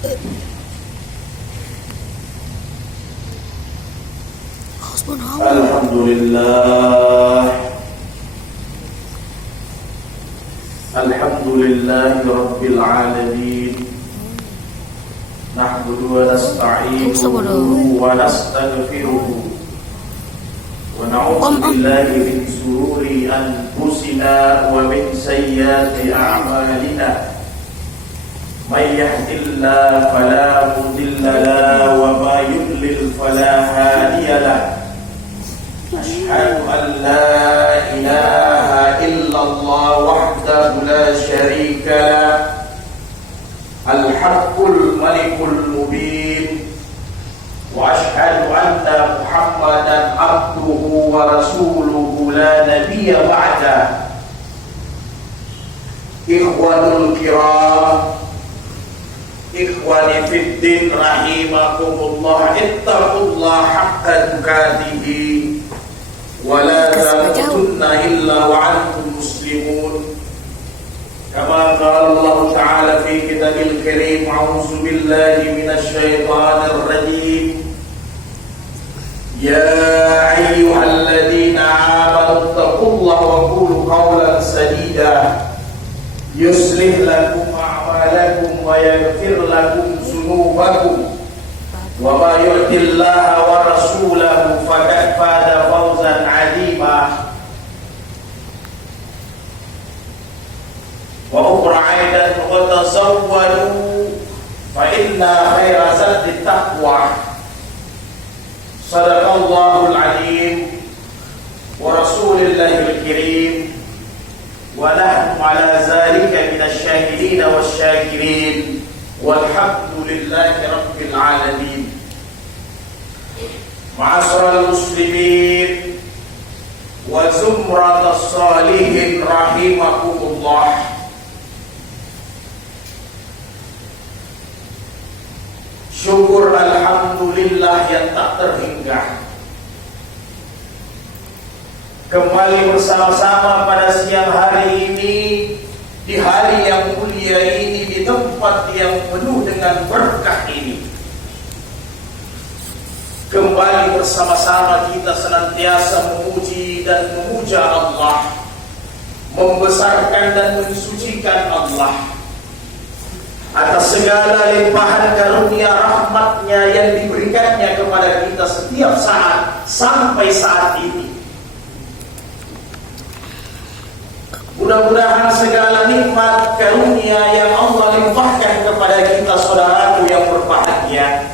Alhamdulillahi Rabbil Alamin. Nahmaduhu wa nasta'inuhu wa nastaghfiruhu wa na'udzu billahi min shururi anfusina wa min sayyiati a'malina. May yahdihillahu fala mudilla lahu wa may yudlil fala hadiya lahu. Asyhadu an la ilaha illallah wahdahu la syarika lah, al-haqqul malikul mubin, wa asyhadu anna Muhammadan abduhu wa rasuluhu la nabiyya ba'da. Ikhwanul kiram, ikhwani fid din rahimakumullah, ittaqullaha haqqa tuqatih wa la tamutunna illa wa antum muslimun. Kama qala Allah Ta'ala fi kitabil karim, a'udzu billahi minasy syaithanir rajim. Ya ayyuhalladzina amanu taqullaha wa qulu qawlan sadida yuslih lakum a'malakum wa yaghfir lakum dzunubakum wa may yuti'illaha wa rasulahu faqad faza fawzan 'azima. Wa ukhra aidan wa tazawwadu fa inna khayra zadi taqwa. Sadaqallahul 'azim wa rasulillahil karim wa nahnu 'ala zalika minasy syahidin wasyakirin walhamdulillahi rabbil alamin. Ma'asyiral muslimin wa zumratas salihin rahimakumullah. Syukur alhamdulillah yang tak terhingga, kembali bersama-sama pada siang hari ini, di hari yang mulia ini, di tempat yang penuh dengan berkah ini. Kembali bersama-sama kita senantiasa memuji dan memuja Allah, membesarkan dan mensucikan Allah atas segala limpahan karunia rahmatnya yang diberikannya kepada kita setiap saat sampai saat ini. Mudah-mudahan segala nikmat karunia yang Allah limpahkan kepada kita, saudaraku yang berbahagia,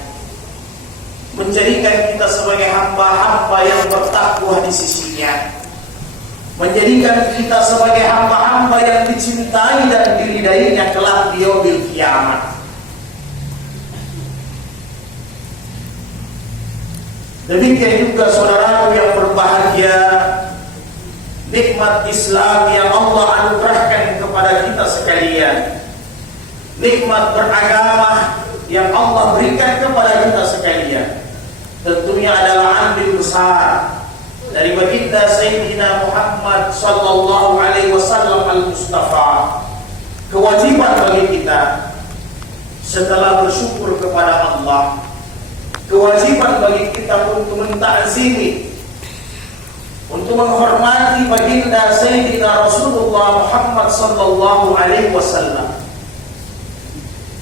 menjadikan kita sebagai hamba-hamba yang bertakwa di sisinya, menjadikan kita sebagai hamba-hamba yang dicintai dan diridainya kelak di yaumil kiamat. Demikian juga saudaraku yang berbahagia, nikmat Islam yang Allah anugerahkan kepada kita sekalian, nikmat beragama yang Allah berikan kepada kita sekalian, tentunya adalah andil besar dari baginda Sayyidina Muhammad sallallahu alaihi wasallam al-Mustafa. Kewajiban bagi kita setelah bersyukur kepada Allah, kewajiban bagi kita untuk mentakzimi, untuk menghormati baginda Sayyidina Rasulullah Muhammad sallallahu alaihi wasallam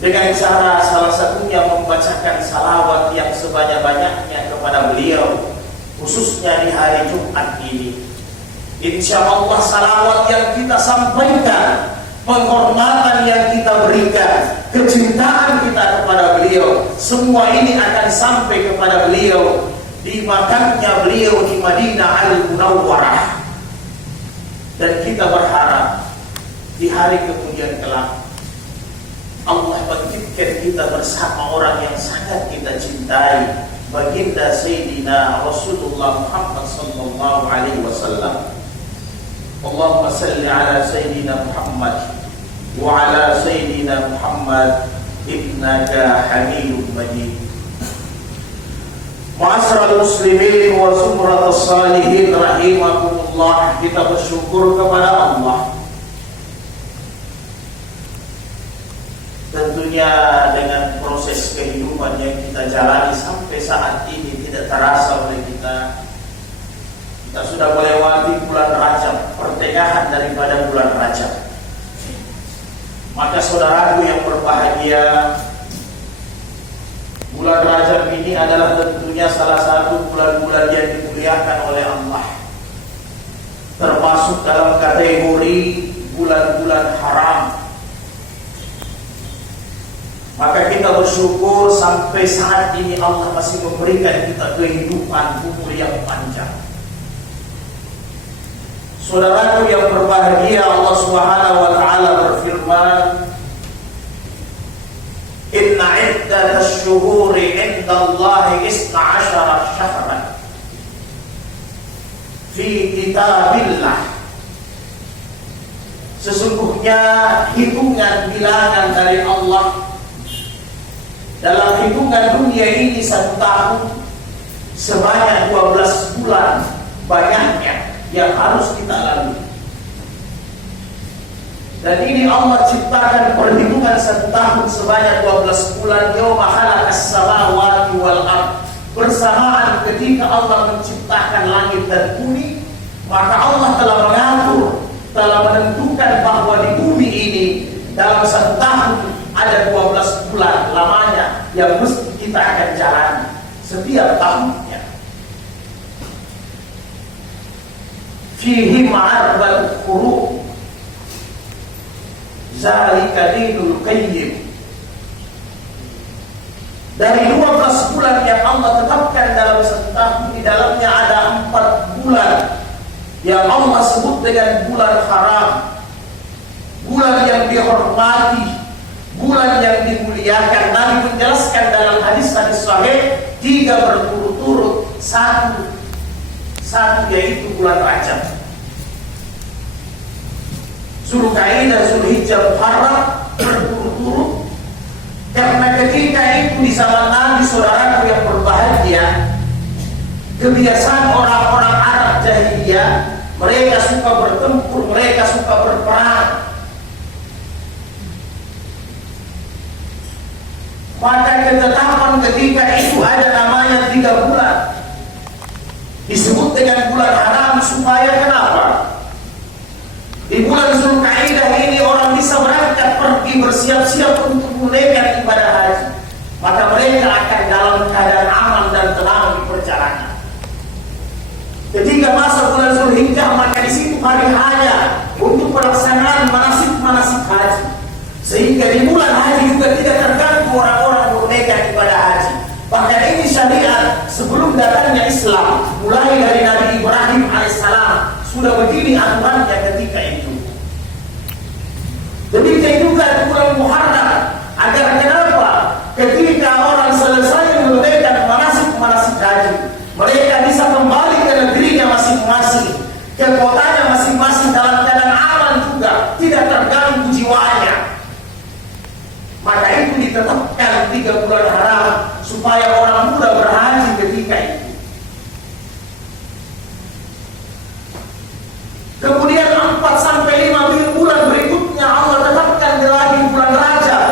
dengan cara salah satunya membacakan salawat yang sebanyak-banyaknya kepada beliau, khususnya di hari Jumat ini. Insya Allah salawat yang kita sampaikan, penghormatan yang kita berikan, kecintaan kita kepada beliau, semua ini akan sampai kepada beliau di makamnya beliau di Madinah Al-Munawwarah. Dan kita berharap di hari kemudian kelak Allah bangkitkan kita bersama orang yang sangat kita cintai, baginda Sayyidina Rasulullah Muhammad sallallahu alaihi wasallam. Allahumma salli ala Sayyidina Muhammad wa ala Sayyidina Muhammad innaka Hamidum Majid. Ma'asyiral muslimin wa zumratas salihin rahimakumullah, kita bersyukur kepada Allah. Tentunya tentunya dengan proses kehidupan yang kita jalani sampai saat ini tidak terasa oleh kita. Kita sudah melewati bulan Rajab, pertengahan daripada bulan Rajab. Maka saudaraku yang berbahagia, bulan Rajab ini adalah tentunya salah satu bulan-bulan yang dimuliakan oleh Allah, termasuk dalam kategori bulan-bulan haram. Maka kita bersyukur sampai saat ini Allah masih memberikan kita kehidupan umur yang panjang. Saudaraku yang berbahagia, Allah Subhanahu wa taala berfirman, "Inna 'iddatash syuhuri 'indallahi 12 syahran fi kitabillah." Sesungguhnya hitungan bilangan dari Allah dalam hitungan dunia ini 1 tahun sebanyak 12 bulan banyaknya yang harus kita lalui. Dan ini Allah ciptakan perhitungan 1 tahun sebanyak 12 bulan, yauma khalaqas samawati wal ard, bersamaan ketika Allah menciptakan langit dan bumi. Maka Allah telah mengatur, telah menentukan bahwa di bumi ini dalam 1 tahun ada 12 bulan lamanya yang mesti kita akan jalani setiap tahunnya. Fihi ma'arbal huruf zalika dinul qayyim. Dari 12 bulan yang Allah tetapkan dalam 1 tahun, di dalamnya ada 4 bulan yang Allah sebut dengan bulan haram, bulan yang dihormati, bulan yang dimuliakan. Nabi menjelaskan dalam hadis-hadis sahih 3 berturut-turut, satu yaitu bulan Rajab, Zulqa'dah, Zulhijjah, Muharram berturut-turut. Karena ketika itu di zaman Nabi, saudaraku yang berbahagia, kebiasaan orang-orang Arab jahiliyah, mereka suka bertempur, mereka suka berperang. Maka ketetapan ketika itu ada namanya 3 bulan, disebut dengan bulan haram. Supaya kenapa? Di bulan Zulqa'dah ini orang bisa berangkat pergi bersiap-siap untuk menunaikan ibadah haji. Maka mereka akan dalam keadaan aman dan tenang di perjalanan. Ketika masuk bulan Zulhijjah, maka di situ hari hanya untuk pelaksanaan manasik haji. Sehingga di bulan haji juga tidak terganggu orang-orang menunaikan ibadah haji. Bahkan ini syariat sebelum datangnya Islam, mulai dari Nabi Ibrahim alaihissalam sudah begini aturannya ketika itu. Demikian juga di bulan Muharram, agar kenapa? Ketika orang selesai menunaikan manasik haji, mereka bisa kembali ke negerinya masing-masing, ke kotanya masing-masing dalam keadaan aman juga, tidak terganggu jiwanya. Maka itu ditetapkan 3 bulan haram supaya orang muda berhaji ketika itu. Kemudian 4 sampai 5 bulan berikutnya Allah tetapkan lagi bulan Rajab.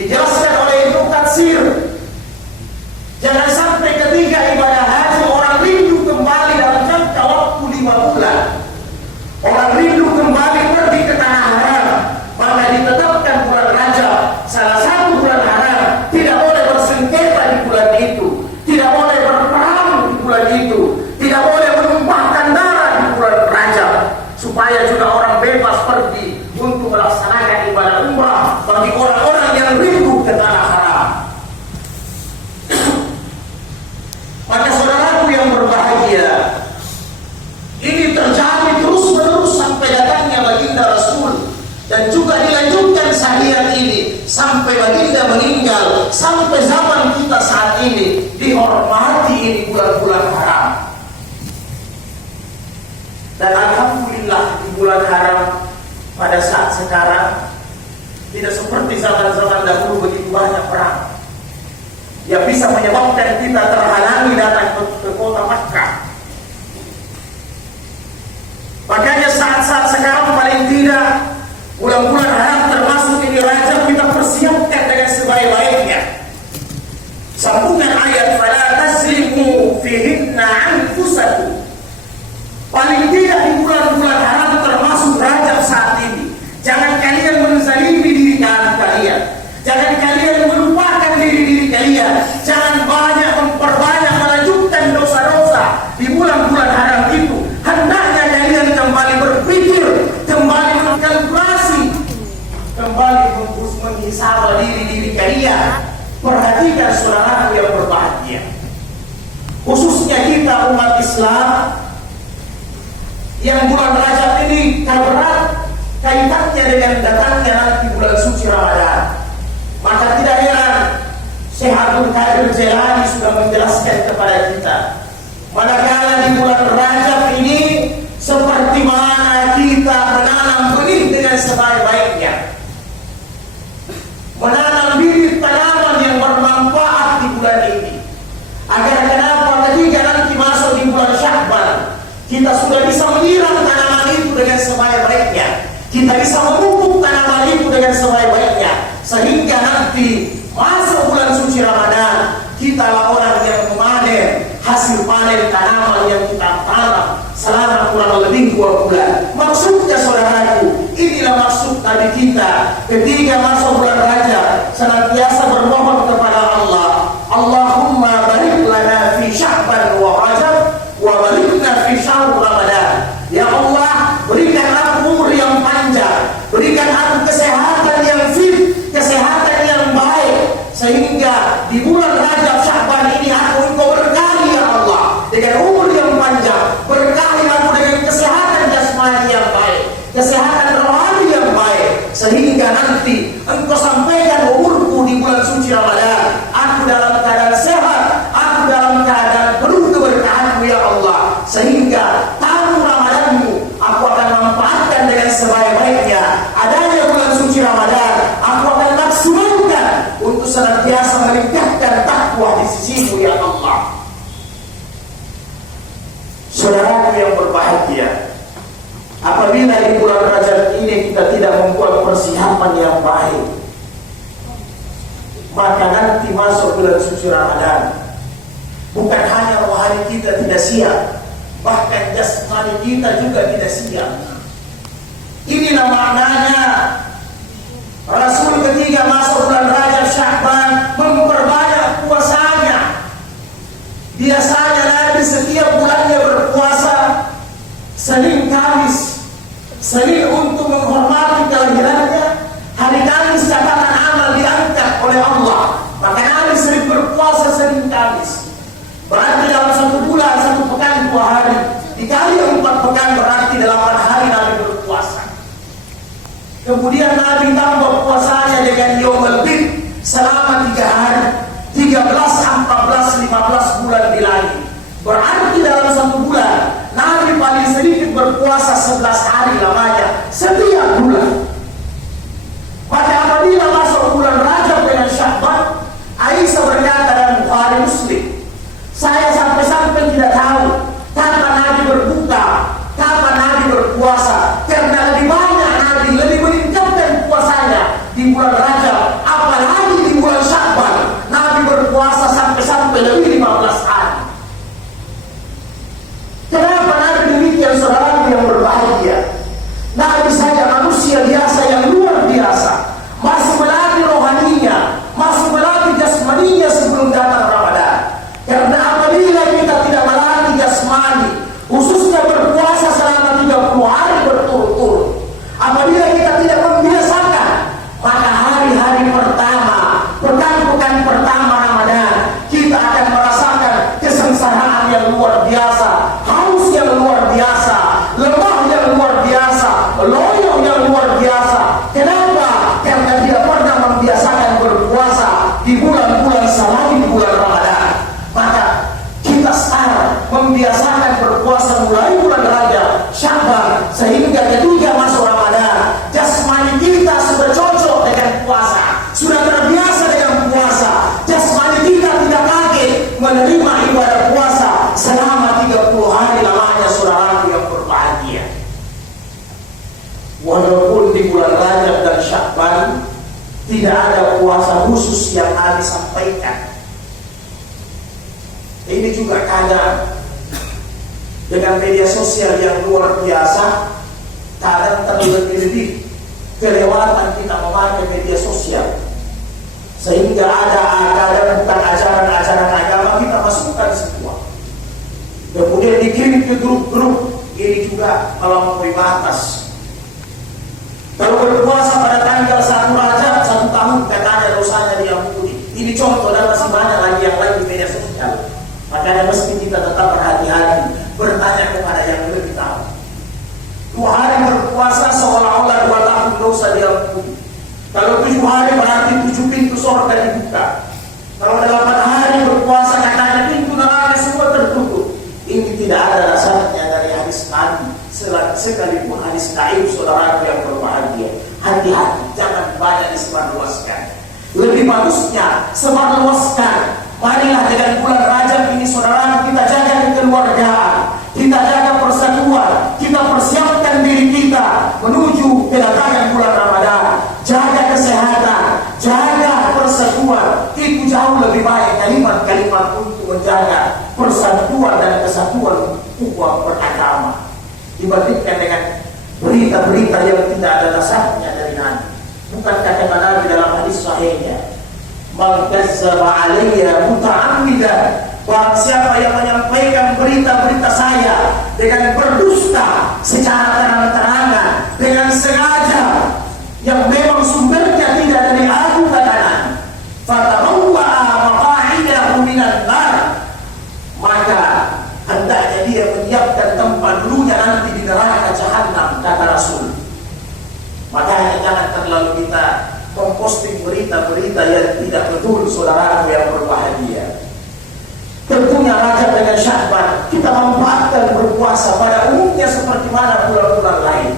Dijelaskan oleh Ibnu Katsir, jangan sampai ketika ibadah haji orang rindu kembali dalam jangka waktu 5 bulan. Orang rindu kembali pergi ke tanah haram, maka ditetapkan bulan Rajab, salah satu bulan haram. Tidak boleh bersengketa di bulan itu, tidak boleh berperang di bulan itu, tidak boleh menumpahkan darah di bulan Rajab, supaya juga orang bebas pergi untuk melaksanakan ibadah umrah bagi orang-orang yang rindu ke tanah haram. Maka saudaraku yang berbahagia, ini terjadi terus-menerus sampai datangnya baginda Rasul, dan juga dilanjutkan syariat ini sampai baginda meninggal, sampai zaman kita saat ini dihormati ini bulan-bulan haram. Dan alhamdulillah di bulan haram pada saat sekarang tidak seperti zaman-zaman dahulu begitu banyak perang yang bisa menyebabkan kita terhalangi datang ke kota Makkah. Makanya saat-saat sekarang paling tidak bulan-bulan haram termasuk ini fihinna anfusakum. Paling tidak di bulan-bulan haram termasuk Rajab saat ini, jangan kalian menzalimi diri kalian. Jangan kalian melupakan diri kalian. Jangan banyak memperbanyak melanjutkan dosa-dosa di bulan-bulan haram itu. Hendaknya kalian kembali berpikir, kembali mengkalkulasi, kembali menghisab diri kalian. Perhatikan saudaraku yang berbahagia, khususnya kita umat Islam yang bulan Rajab ini berat kaitannya dengan datangnya nanti bulan suci Ramadan. Maka tidak heran Syekh Abdul Qadir Jailani sudah menjelaskan kepada kita, manakala di bulan Rajab ini seperti mana kita menanam benih dengan sebaik-baiknya, menanam bibit tanaman yang bermanfaat di bulan ini, agar kenapa ketika nanti masuk di bulan Sya'ban kita sudah bisa menyiram tanaman itu dengan sebaik-baiknya, kita bisa memupuk tanaman itu dengan sebaik-baiknya, sehingga nanti masuk bulan suci Ramadan kitalah orang yang memanen hasil panen tanaman yang kita tanam selama kurang lebih 2 bulan. Maksudnya saudaraku, inilah maksud tadi kita ketika masuk bulan Rajab senantiasa bermohon kepada Allah, Allahumma barik lana fi Sya'ban wa Rajab wa barikna fi syahr Ramadan. Ya Allah, berikan aku umur yang panjang, berikan aku kesehatan yang fit, kesehatan yang baik, sehingga di bulan Rajab Sya'ban ini aku engkau berkahi ya Allah dengan umur yang panjang, berkahi aku dengan kesehatan jasmani yang baik, kesehatan rohani yang baik, sehingga nanti engkau sampaikan umurku di bulan suci Ramadan aku dalam keadaan sehat, aku dalam keadaan penuh keberkahanmu ya Allah, sehingga tahun Ramadanmu aku akan manfaatkan dengan sebaik-baiknya. Adanya bulan suci Ramadan aku akan maksimalkan untuk senantiasa meningkatkan takwa di sisimu ya Allah. Saudaraku yang berbahagia, apabila di bulan Rajab ini kita tidak membuat persiapan yang baik, maka nanti masuk bulan suci Ramadan, bukan hanya rohani kita tidak siap, bahkan jasmani kita juga tidak siap. Inilah maknanya Rasul ketika masuk bulan Rajab Sya'ban memperbanyak puasanya. Biasanya Nabi setiap bulannya berpuasa Senin Kamis. Senin untuk menghormati kelahirannya, hari Kamis catatan amal diangkat oleh Allah. Maka Nabi sering berpuasa Senin Kamis. Berarti dalam 1 bulan 1 pekan 2 hari, dikali 4 pekan berarti 8 hari Nabi berpuasa. Kemudian Nabi tambah puasanya dengan Yaumul Bid selama 3 hari, 13, 14, 15 bulan dilalui. Berarti dalam 1 bulan Nabi paling sedikit berpuasa 11 hari lamanya setiap bulan. Maka apabila masuk bulan Rajab dengan Sya'ban, Aisyah berkata dalam Bukhari Muslim, saya sampai-sampai tidak tahu kapan Nabi berbuka, kapan Nabi berpuasa, karena lebih banyak Nabi lebih meningkatkan puasanya di bulan Rajab, apalagi di bulan Sya'ban Nabi berpuasa sampai lebih 15 hari. Kenapa Nabi demikian saudaraku yang berbahagia? Nabi saja manusia biasa yang luar biasa, masih melatih rohaninya, masih melatih jasmaninya sebelum datang Ramadan. Karena apabila kita tidak melatih jasmani, khususnya berpuasa selama 30 hari berturut-turut, apabila kita tidak membiasakan, maka hari-hari pertama, pekan-pekan pertama Ramadan, kita akan merasakan kesengsaraan yang luar biasa, haus yang luar biasa, lemah yang luar biasa, loyo yang luar biasa. Kenapa? Karena tidak pernah membiasakan berpuasa di bulan-bulan selain bulan Ramadan. Maka kita sekarang membiasakan berpuasa mulai bulan Rajab, Sya'ban, sehingga ketika masuk Ramadan, jasmani kita sudah cocok dengan puasa, sudah terbiasa dengan puasa. Jasmani kita tidak kaget menerima ibadah puasa selama 30 hari lamanya saudaraku yang berbahagia. Walaupun di bulan Rajab dan Sya'ban tidak ada puasa khusus yang Nabi sampaikan. Ini juga kadang dengan media sosial yang luar biasa, kadang terlebih-lebih kelewatan kita memakai media sosial, sehingga ada kadang bukan ajaran-ajaran agama kita masukkan semua, kemudian dikirim ke grup-grup. Ini juga melampaui batas. Kalau berpuasa pada tanggal 1 Rajab 1 tahun katanya dosanya diampuni. Ini contoh, dan masih banyak lagi yang lain di media sosial. Makanya mesti kita tetap berhati-hati, bertanya kepada yang lebih tahu. 2 hari berpuasa seolah-olah 2 tahun dosa diampuni. Kalau 7 hari berarti 7 pintu surga dibuka. Kalau 8 hari berpuasa katanya pintu neraka semua tertutup. Ini tidak ada dasarnya dari hadis Nabi, sekalipun hadis Naib, saudara yang berbahagia. Hati-hati, jangan banyak disebarluaskan. Lebih bagusnya sebarluaskan. Marilah dengan bulan Rajab ini, saudara, kita jaga kekeluargaan, kita jaga persatuan, kita persiapkan diri kita menuju kedatangan bulan Ramadan. Jaga kesehatan, jaga persatuan. Itu jauh lebih baik kalimat-kalimat untuk menjaga persatuan dan kesatuan umat beragama dibandingkan dengan berita-berita yang tidak ada dasarnya dari Nabi. Bukan kata Nabi dalam hadis sahihnya, "Man kazzaba 'alayya muta'ammidan." Barang siapa yang menyampaikan berita-berita saya dengan berdusta secara terang-terangan, dengan sengaja, yang memang sumbernya tidak dari aku, kata Nabi, fatabawwa'a maqa'idahu minan nar, maka hendaknya dia menyiapkan tempat dulunya nanti di neraka jahanam, kata Rasul. Makanya jangan terlalu kita memposting berita-berita yang tidak betul, saudara yang berbahagia. Tentunya Rajab dengan Sya'ban kita manfaatkan berpuasa pada umumnya seperti mana bulan-bulan lain.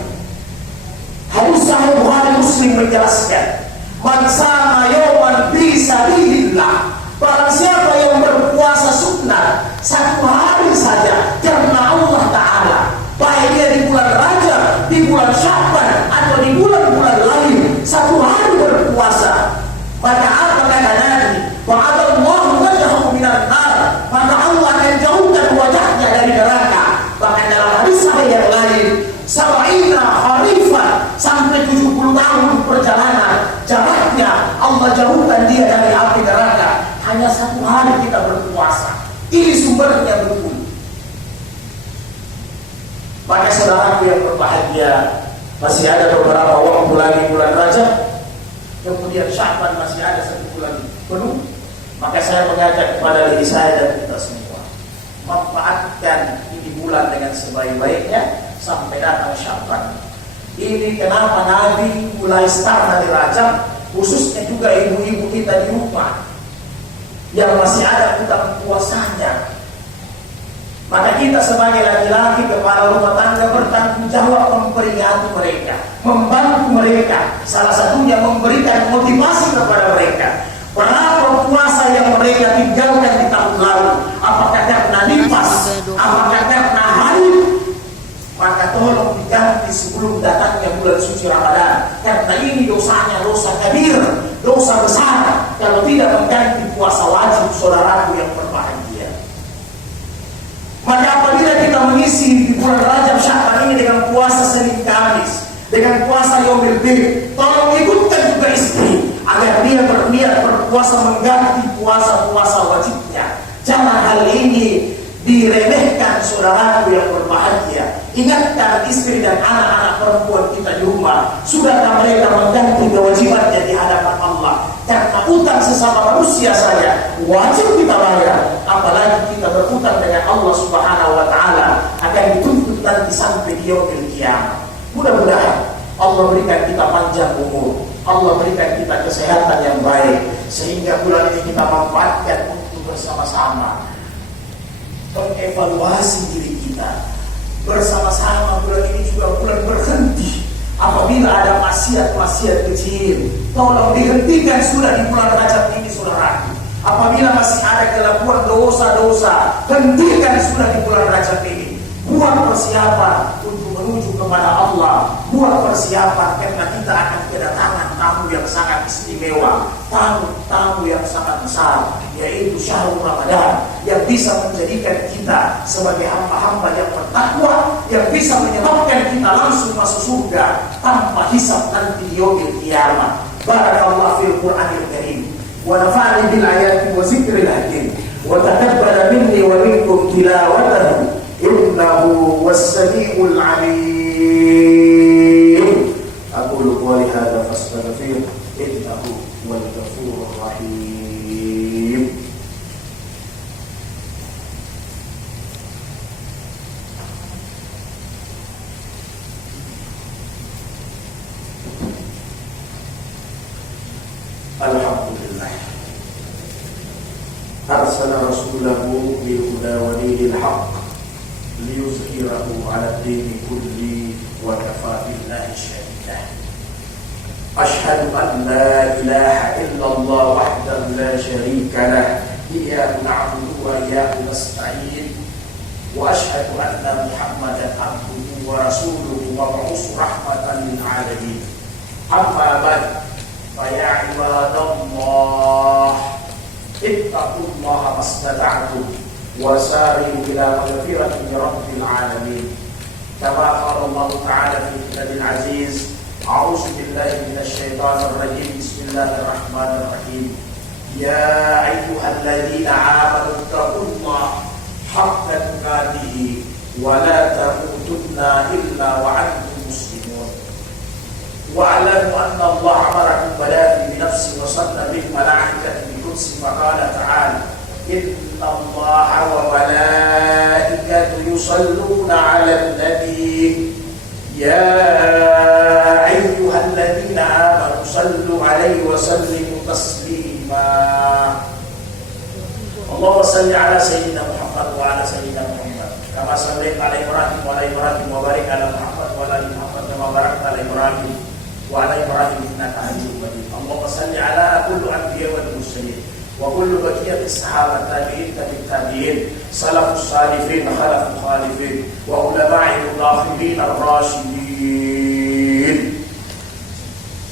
Hadis Sahih Bukhari Muslim menjelaskan, "Man sama yawman fi sabilillah." Barang siapa yang berpuasa sunnah 1 hari saja karena Allah Ta'ala, baik dia di bulan Rajab, di bulan Sya'ban, atau di bulan-bulan lain, 1 hari berpuasa, maka apa kata Nabi? Wa'adallahu wajhahu minan nar, maka Allah akan jauhkan wajahnya dari neraka. Bahkan dalam hadis sahih yang lain, 70 harifan, sampai 70 tahun perjalanan jaraknya, Allah jauhkan dia dari api neraka. Hanya 1 hari kita berpuasa. Ini sumbernya betul. Maka saudaraku yang berbahagia, masih ada beberapa waktu lagi bulan Rajab, kemudian Sya'ban masih ada 1 bulan penuh. Maka saya mengajak kepada diri saya dan kita semua, manfaatkan ini bulan dengan sebaik-baiknya sampai datang Sya'ban. Ini kenapa Nabi mulai start dari Rajab, khususnya juga ibu-ibu kita di rumah yang masih ada hutang puasanya. Maka kita sebagai laki-laki, kepala rumah tangga, bertanggung jawab memperingati mereka, membantu mereka. Salah satunya memberikan motivasi kepada mereka. Berapa puasa yang mereka tinggalkan di tahun lalu, apakah karena nifas, apakah karena haid, maka tolong diganti sebelum datangnya bulan suci Ramadan. Karena ini dosanya dosa kabir, dosa besar kalau tidak mengganti puasa wajib, saudaraku yang berbahagia. Maka apabila kita mengisi di bulan Rajab Sya'ban ini dengan puasa Senin Kamis, dengan puasa Yaumil Bir, tolong ikutkan juga istri agar dia berniat berpuasa mengganti puasa-puasa wajibnya. Jangan hal ini diremehkan, saudaraku yang berbahagia. Ingatkan istri dan anak-anak perempuan kita di rumah, sudahkah mereka mengganti kewajibannya di hadapan Allah? Karena utang sesama manusia saja wajib kita bayar, apalagi kita berutang dengan Allah Subhanahu wa Ta'ala, akan dituntut nanti sampai di yaumil qiyamah. Mudah-mudahan Allah berikan kita panjang umur, Allah berikan kita kesehatan yang baik, sehingga bulan ini kita manfaatkan untuk bersama-sama mengevaluasi diri kita. Bersama-sama bulan ini juga bulan berhenti. Apabila ada maksiat-maksiat kecil, tolong dihentikan sudah di bulan Rajab ini, saudaraku. Apabila masih ada kelakuan dosa-dosa, hentikan sudah di bulan Rajab ini. Buat persiapan untuk menuju kepada Allah. Buat persiapan karena kita akan kedatangan tamu yang sangat istimewa, tamu yang sangat besar, yaitu syahrul Ramadan, yang bisa menjadikan kita sebagai hamba-hamba yang bertakwa, yang bisa menyebabkan kita langsung masuk surga tanpa hisab nanti di yaumil qiyamah. Barakallahu fil Qur'anil Karim wa nafa'ani bil ayati wa zikril hakim wa taqabbala minni wa minkum tilawatahu innahu was-sami'ul 'alim. Aqulu qawli hadza fastaghfir innahu huwal ghafurur rahim. Alhamdulillah. Arsala rasulahu bil huda wa dinil haqq liyuzhirahu 'ala ad-dini kulli wa kafa billahi shahida. Ashhadu an la ilaha illallah wahdahu la syarika lah, iyyahu na'budu wa iyyahu nasta'in. Wa ashhadu anna Muhammadan abduhu wa rasuluhu wa mab'uus rahmatan lil 'alamin. Amma ba'd. Ya ibadallah, ittaqullaha mastata'tum wasari'u ila maghfiratin min rabbil alamin. Kama qala Allah Ta'ala fi kitabil aziz, a'udzu billahi minasy syaithanir rajim. Bismillahirrahmanirrahim. Ya ayyuhalladzina amanu ittaqullaha haqqa tuqatih wa la tamutunna illa wa antum muslimun. وَاعْلَمُوا أَنَّ اللَّهَ أَمَرَكُمْ بِالْعَدْلِ بِنَفْسِهِ وَصَلَّى بِالْمَلَائِكَةِ بِالْقُدْسِ فَقَالَ تَعَالَى إِنَّ اللَّهَ وَمَلَائِكَتَهُ يُصَلُّونَ عَلَى النَّبِيِّ يَا أَيُّهَا الَّذِينَ آمَنُوا صَلُّوا عَلَيْهِ وَسَلِّمُوا تَسْلِيمًا. اللهم صل على سيدنا محمد وعلى سيدنا محمد كما صليت على إبراهيم وعلى إبراهيم وبارك على محمد وعلى آل محمد كما باركت على إبراهيم وعلى إبراهيم إنك حميد مجيد. اللهم صل على كل الأنبياء والمرسلين وكل بقية الصحابة التابعين بالتابعين سلف الصالحين خلف الخالفين وعلماء الراشدين الراشدين.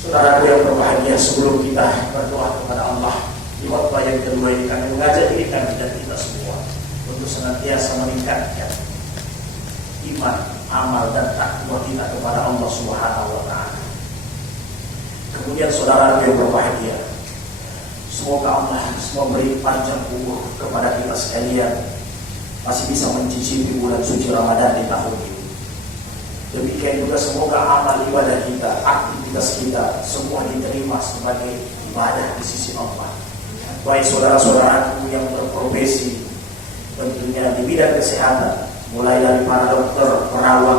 Saudaraku yang berbahagia, sebelum kita berdoa kepada Allah di khutbah yang kedua ini, kami mengajak diri kami dan kita semua untuk senantiasa meningkatkan iman, amal dan takwa kita kepada Allah Subhanahu wa Ta'ala. Kemudian saudara yang berbahagia, semoga Allah memberi panjang umur kepada kita sekalian, masih bisa mencicipi bulan suci Ramadan di tahun ini. Demikian juga semoga amal ibadah kita, aktivitas kita semua diterima sebagai ibadah di sisi Allah. Baik saudara-saudaraku yang berprofesi tentunya di bidang kesehatan, mulai dari para dokter, perawat,